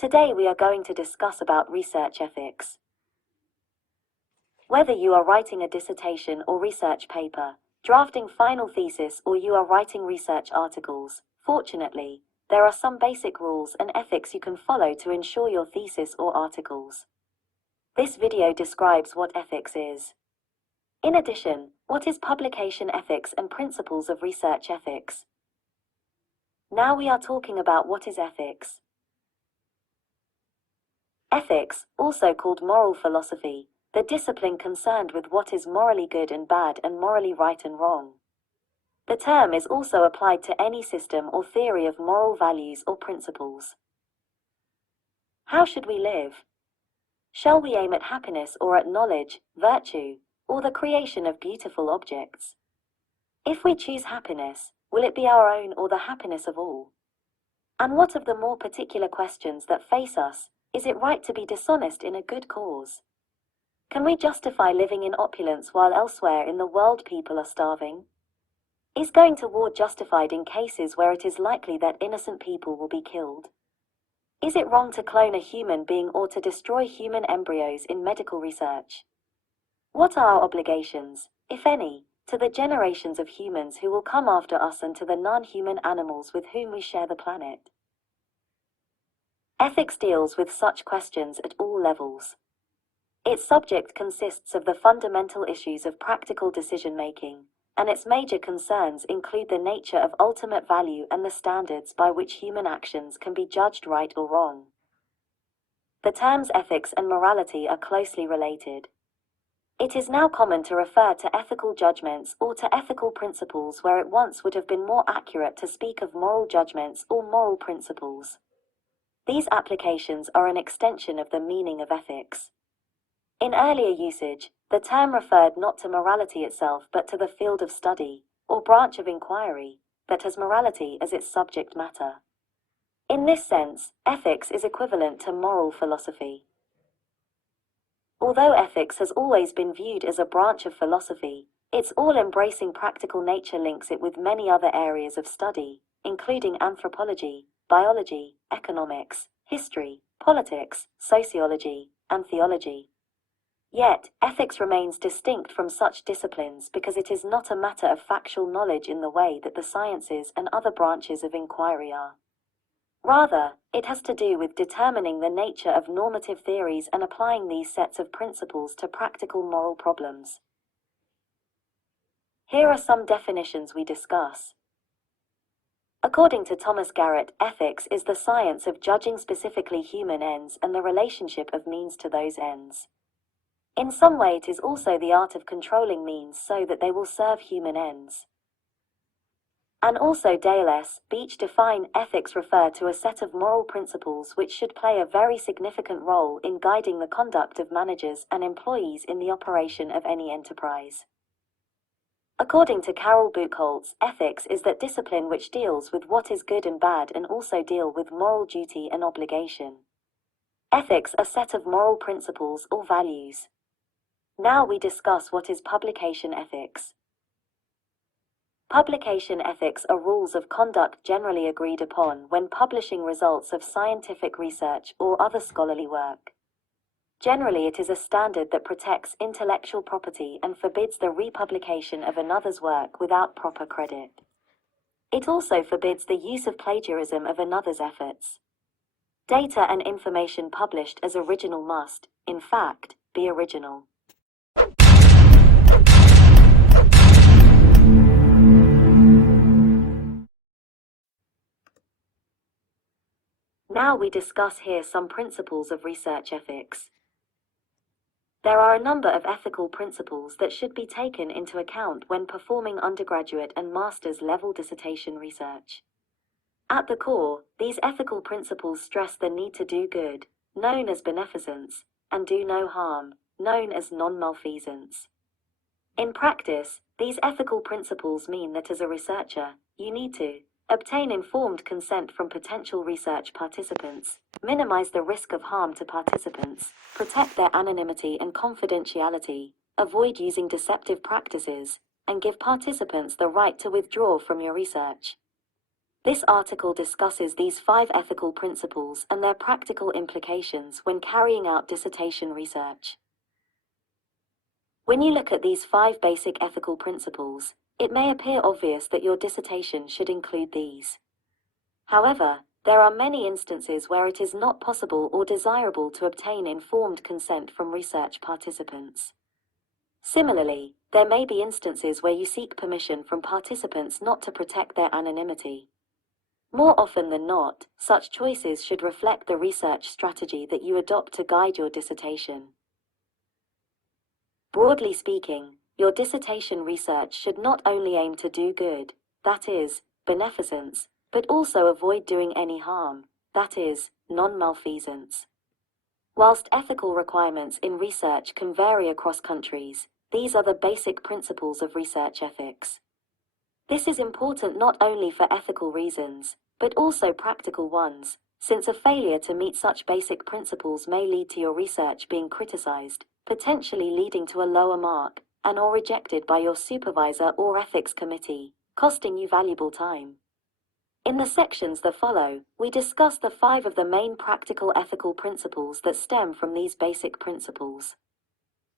Today we are going to discuss about research ethics. Whether you are writing a dissertation or research paper, drafting final thesis, or you are writing research articles, fortunately, there are some basic rules and ethics you can follow to ensure your thesis or articles. This video describes what ethics is. In addition, what is publication ethics and principles of research ethics. Now we are talking about what is ethics. Ethics, also called moral philosophy, the discipline concerned with what is morally good and bad and morally right and wrong. The term is also applied to any system or theory of moral values or principles. How should we live? Shall we aim at happiness or at knowledge, virtue, or the creation of beautiful objects? If we choose happiness, will it be our own or the happiness of all? And what of the more particular questions that face us? Is it right to be dishonest in a good cause? Can we justify living in opulence while elsewhere in the world people are starving? Is going to war justified in cases where it is likely that innocent people will be killed? Is it wrong to clone a human being or to destroy human embryos in medical research? What are our obligations, if any, to the generations of humans who will come after us and to the non-human animals with whom we share the planet? Ethics deals with such questions at all levels. Its subject consists of the fundamental issues of practical decision-making, and its major concerns include the nature of ultimate value and the standards by which human actions can be judged right or wrong. The terms ethics and morality are closely related. It is now common to refer to ethical judgments or to ethical principles where it once would have been more accurate to speak of moral judgments or moral principles. These applications are an extension of the meaning of ethics. In earlier usage, the term referred not to morality itself but to the field of study, or branch of inquiry, that has morality as its subject matter. In this sense, ethics is equivalent to moral philosophy. Although ethics has always been viewed as a branch of philosophy, its all-embracing practical nature links it with many other areas of study, including anthropology, biology, economics, history, politics, sociology, and theology. Yet, ethics remains distinct from such disciplines because it is not a matter of factual knowledge in the way that the sciences and other branches of inquiry are. Rather, it has to do with determining the nature of normative theories and applying these sets of principles to practical moral problems. Here are some definitions we discuss. According to Thomas Garrett, ethics is the science of judging specifically human ends and the relationship of means to those ends. In some way it is also the art of controlling means so that they will serve human ends. And also Dale S. Beach define ethics refer to a set of moral principles which should play a very significant role in guiding the conduct of managers and employees in the operation of any enterprise. According to Carol Buchholz, ethics is that discipline which deals with what is good and bad and also deal with moral duty and obligation. Ethics are a set of moral principles or values. Now we discuss what is publication ethics. Publication ethics are rules of conduct generally agreed upon when publishing results of scientific research or other scholarly work. Generally, it is a standard that protects intellectual property and forbids the republication of another's work without proper credit. It also forbids the use of plagiarism of another's efforts. Data and information published as original must, in fact, be original. Now we discuss here some principles of research ethics. There are a number of ethical principles that should be taken into account when performing undergraduate and master's level dissertation research. At the core, these ethical principles stress the need to do good, known as beneficence, and do no harm, known as non-malfeasance. In practice, these ethical principles mean that as a researcher, you need to obtain informed consent from potential research participants, minimize the risk of harm to participants, protect their anonymity and confidentiality, avoid using deceptive practices, and give participants the right to withdraw from your research. This article discusses these 5 ethical principles and their practical implications when carrying out dissertation research. When you look at these 5 basic ethical principles, it may appear obvious that your dissertation should include these. However, there are many instances where it is not possible or desirable to obtain informed consent from research participants. Similarly, there may be instances where you seek permission from participants not to protect their anonymity. More often than not, such choices should reflect the research strategy that you adopt to guide your dissertation. Broadly speaking, your dissertation research should not only aim to do good, that is, beneficence, but also avoid doing any harm, that is, non-malfeasance. Whilst ethical requirements in research can vary across countries, these are the basic principles of research ethics. This is important not only for ethical reasons, but also practical ones, since a failure to meet such basic principles may lead to your research being criticized, potentially leading to a lower mark, and/or rejected by your supervisor or ethics committee, costing you valuable time. In the sections that follow, we discuss the 5 of the main practical ethical principles that stem from these basic principles.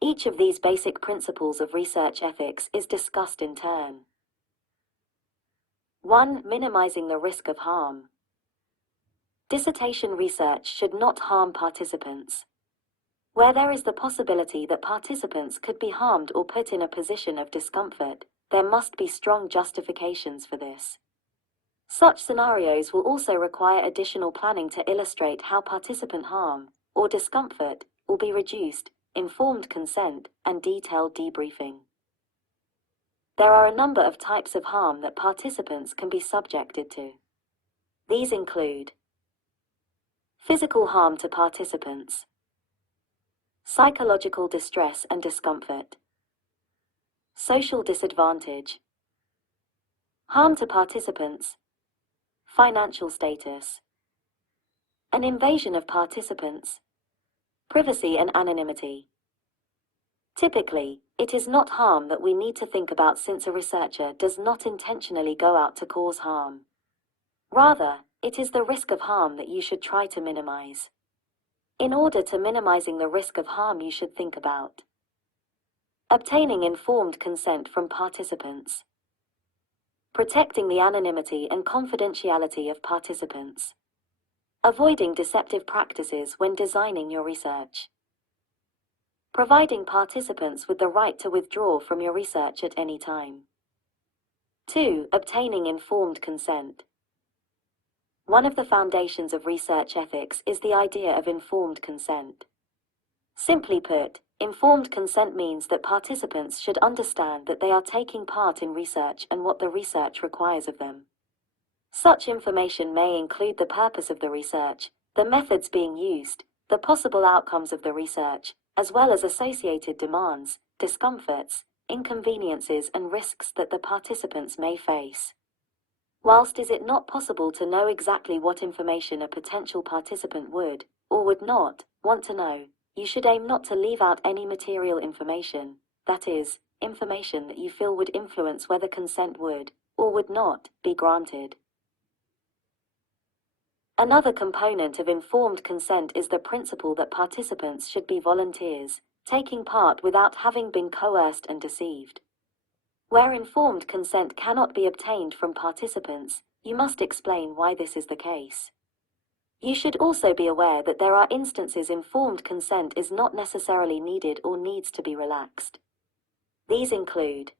Each of these basic principles of research ethics is discussed in turn. 1. Minimizing the risk of harm. Dissertation research should not harm participants. Where there is the possibility that participants could be harmed or put in a position of discomfort, there must be strong justifications for this. Such scenarios will also require additional planning to illustrate how participant harm, or discomfort, will be reduced, informed consent, and detailed debriefing. There are a number of types of harm that participants can be subjected to. These include physical harm to participants, psychological distress and discomfort, social disadvantage, harm to participants, financial status, an invasion of participants, privacy and anonymity. Typically, it is not harm that we need to think about since a researcher does not intentionally go out to cause harm. Rather, it is the risk of harm that you should try to minimize. In order to minimizing the risk of harm, you should think about obtaining informed consent from participants, protecting the anonymity and confidentiality of participants, avoiding deceptive practices when designing your research, providing participants with the right to withdraw from your research at any time. 2. Obtaining informed consent. One of the foundations of research ethics is the idea of informed consent. Simply put, informed consent means that participants should understand that they are taking part in research and what the research requires of them. Such information may include the purpose of the research, the methods being used, the possible outcomes of the research, as well as associated demands, discomforts, inconveniences and risks that the participants may face. Whilst is it not possible to know exactly what information a potential participant would, or would not, want to know, you should aim not to leave out any material information, that is, information that you feel would influence whether consent would, or would not, be granted. Another component of informed consent is the principle that participants should be volunteers, taking part without having been coerced and deceived. Where informed consent cannot be obtained from participants, you must explain why this is the case. You should also be aware that there are instances informed consent is not necessarily needed or needs to be relaxed. These include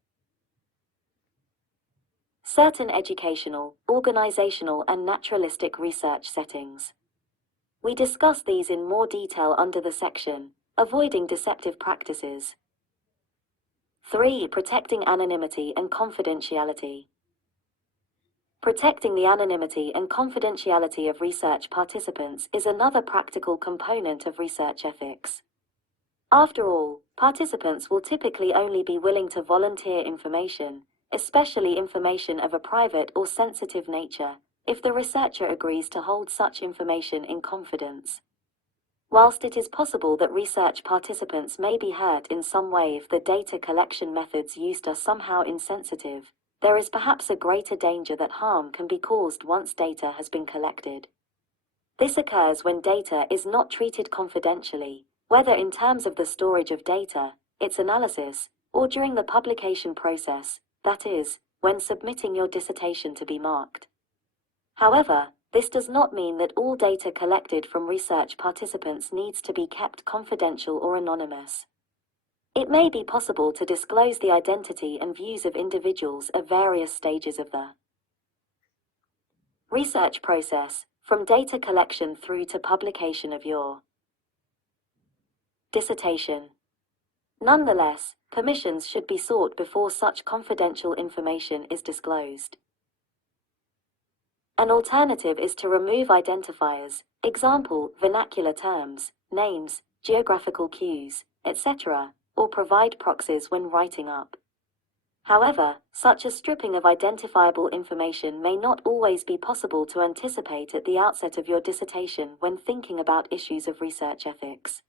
certain educational, organizational, and naturalistic research settings. We discuss these in more detail under the section, Avoiding Deceptive Practices. 3. Protecting anonymity and confidentiality. Protecting the anonymity and confidentiality of research participants is another practical component of research ethics. After all, participants will typically only be willing to volunteer information, especially information of a private or sensitive nature, if the researcher agrees to hold such information in confidence. Whilst it is possible that research participants may be hurt in some way if the data collection methods used are somehow insensitive, there is perhaps a greater danger that harm can be caused once data has been collected. This occurs when data is not treated confidentially, whether in terms of the storage of data, its analysis, or during the publication process, that is, when submitting your dissertation to be marked. However, this does not mean that all data collected from research participants needs to be kept confidential or anonymous. It may be possible to disclose the identity and views of individuals at various stages of the research process, from data collection through to publication of your dissertation. Nonetheless, permissions should be sought before such confidential information is disclosed. An alternative is to remove identifiers, example, vernacular terms, names, geographical cues, etc., or provide proxies when writing up. However, such a stripping of identifiable information may not always be possible to anticipate at the outset of your dissertation when thinking about issues of research ethics.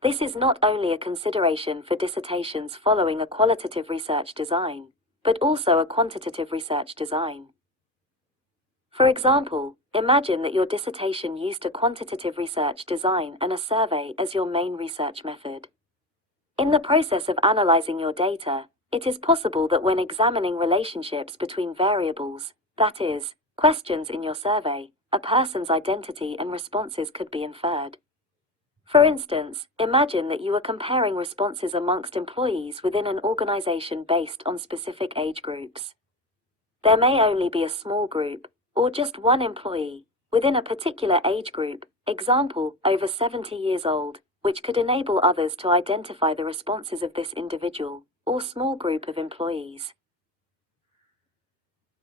This is not only a consideration for dissertations following a qualitative research design, but also a quantitative research design. For example, imagine that your dissertation used a quantitative research design and a survey as your main research method. In the process of analyzing your data, it is possible that when examining relationships between variables, that is, questions in your survey, a person's identity and responses could be inferred. For instance, imagine that you are comparing responses amongst employees within an organization based on specific age groups. There may only be a small group, or just one employee, within a particular age group, example, over 70 years old, which could enable others to identify the responses of this individual, or small group of employees.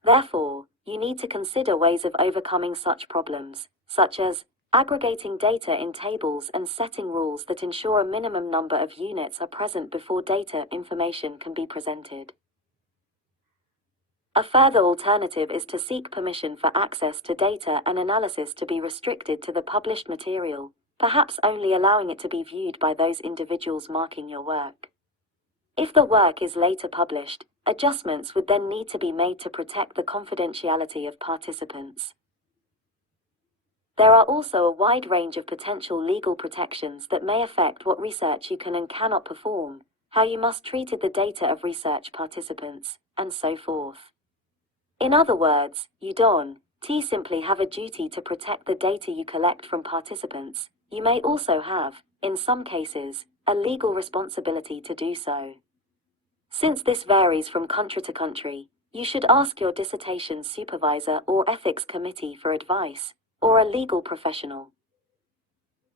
Therefore, you need to consider ways of overcoming such problems, such as aggregating data in tables and setting rules that ensure a minimum number of units are present before data information can be presented. A further alternative is to seek permission for access to data and analysis to be restricted to the published material, perhaps only allowing it to be viewed by those individuals marking your work. If the work is later published, adjustments would then need to be made to protect the confidentiality of participants. There are also a wide range of potential legal protections that may affect what research you can and cannot perform, how you must treat the data of research participants, and so forth. In other words, you don't simply have a duty to protect the data you collect from participants, you may also have, in some cases, a legal responsibility to do so. Since this varies from country to country, you should ask your dissertation supervisor or ethics committee for advice, or a legal professional.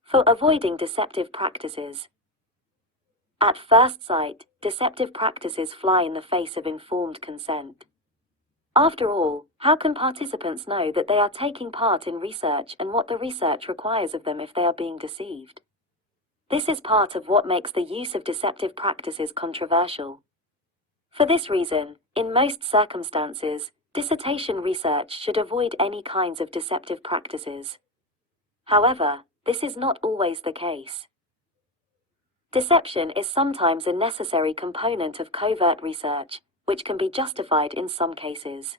For avoiding deceptive practices. At first sight, deceptive practices fly in the face of informed consent. After all, how can participants know that they are taking part in research and what the research requires of them if they are being deceived? This is part of what makes the use of deceptive practices controversial. For this reason, in most circumstances, dissertation research should avoid any kinds of deceptive practices. However, this is not always the case. Deception is sometimes a necessary component of covert research, which can be justified in some cases.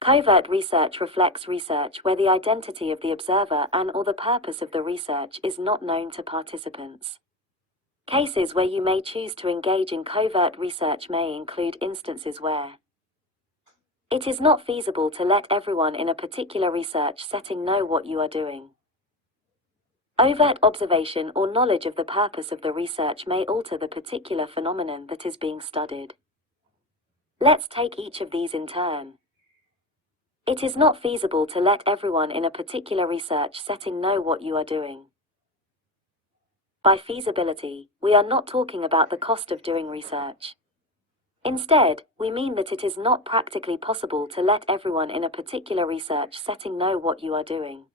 Covert research reflects research where the identity of the observer and/or the purpose of the research is not known to participants. Cases where you may choose to engage in covert research may include instances where it is not feasible to let everyone in a particular research setting know what you are doing. Overt observation or knowledge of the purpose of the research may alter the particular phenomenon that is being studied. Let's take each of these in turn. It is not feasible to let everyone in a particular research setting know what you are doing. By feasibility, we are not talking about the cost of doing research. Instead, we mean that it is not practically possible to let everyone in a particular research setting know what you are doing.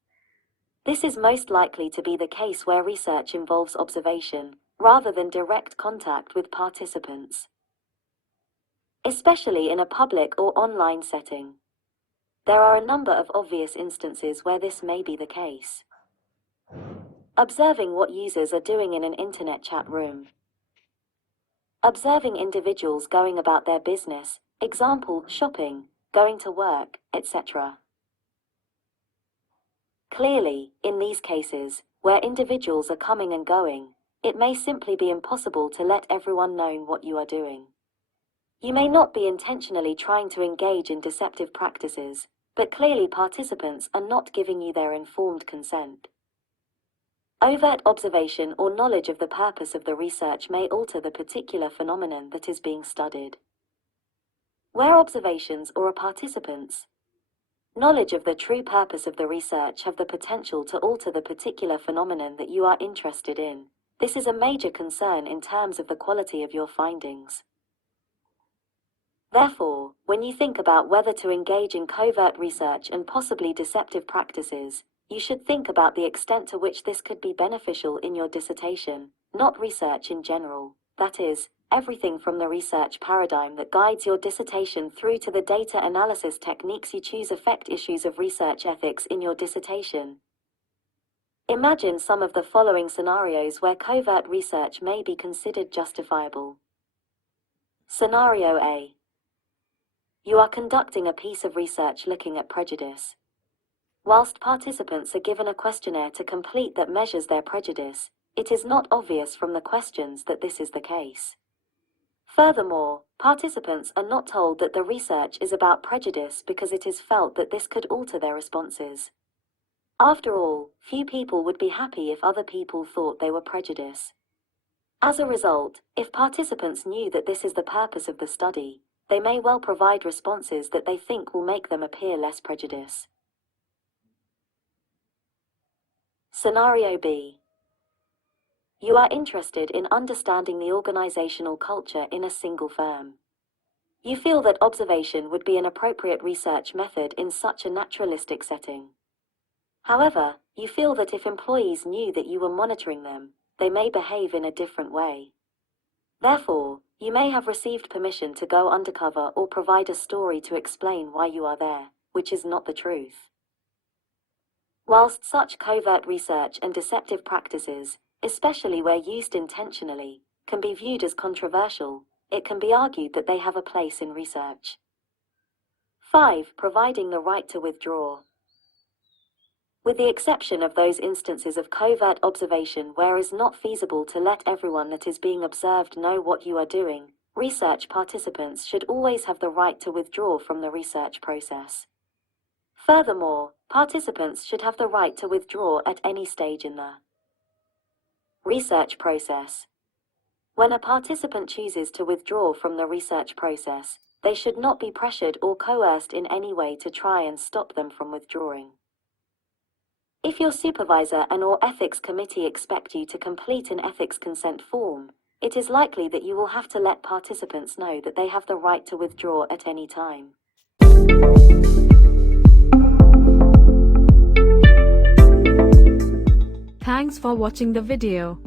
This is most likely to be the case where research involves observation, rather than direct contact with participants. Especially in a public or online setting. There are a number of obvious instances where this may be the case. Observing what users are doing in an internet chat room. Observing individuals going about their business, Example, shopping, going to work, etc. Clearly, in these cases, where individuals are coming and going, it may simply be impossible to let everyone know what you are doing. You may not be intentionally trying to engage in deceptive practices, but clearly participants are not giving you their informed consent. Overt observation or knowledge of the purpose of the research may alter the particular phenomenon that is being studied. Where observations or a participant's knowledge of the true purpose of the research have the potential to alter the particular phenomenon that you are interested in, this is a major concern in terms of the quality of your findings. Therefore, when you think about whether to engage in covert research and possibly deceptive practices, you should think about the extent to which this could be beneficial in your dissertation, not research in general, that is, everything from the research paradigm that guides your dissertation through to the data analysis techniques you choose affect issues of research ethics in your dissertation. Imagine some of the following scenarios where covert research may be considered justifiable. Scenario A. You are conducting a piece of research looking at prejudice. Whilst participants are given a questionnaire to complete that measures their prejudice, it is not obvious from the questions that this is the case. Furthermore, participants are not told that the research is about prejudice because it is felt that this could alter their responses. After all, few people would be happy if other people thought they were prejudiced. As a result, if participants knew that this is the purpose of the study, they may well provide responses that they think will make them appear less prejudiced. Scenario B. You are interested in understanding the organizational culture in a single firm. You feel that observation would be an appropriate research method in such a naturalistic setting. However, you feel that if employees knew that you were monitoring them, they may behave in a different way. Therefore, you may have received permission to go undercover or provide a story to explain why you are there, which is not the truth. Whilst such covert research and deceptive practices, especially where used intentionally, can be viewed as controversial, it can be argued that they have a place in research. 5. Providing the right to withdraw. With the exception of those instances of covert observation where it is not feasible to let everyone that is being observed know what you are doing, research participants should always have the right to withdraw from the research process. Furthermore, participants should have the right to withdraw at any stage in the research process. When a participant chooses to withdraw from the research process, they should not be pressured or coerced in any way to try and stop them from withdrawing. If your supervisor and/or ethics committee expect you to complete an ethics consent form, it is likely that you will have to let participants know that they have the right to withdraw at any time. Thanks for watching the video.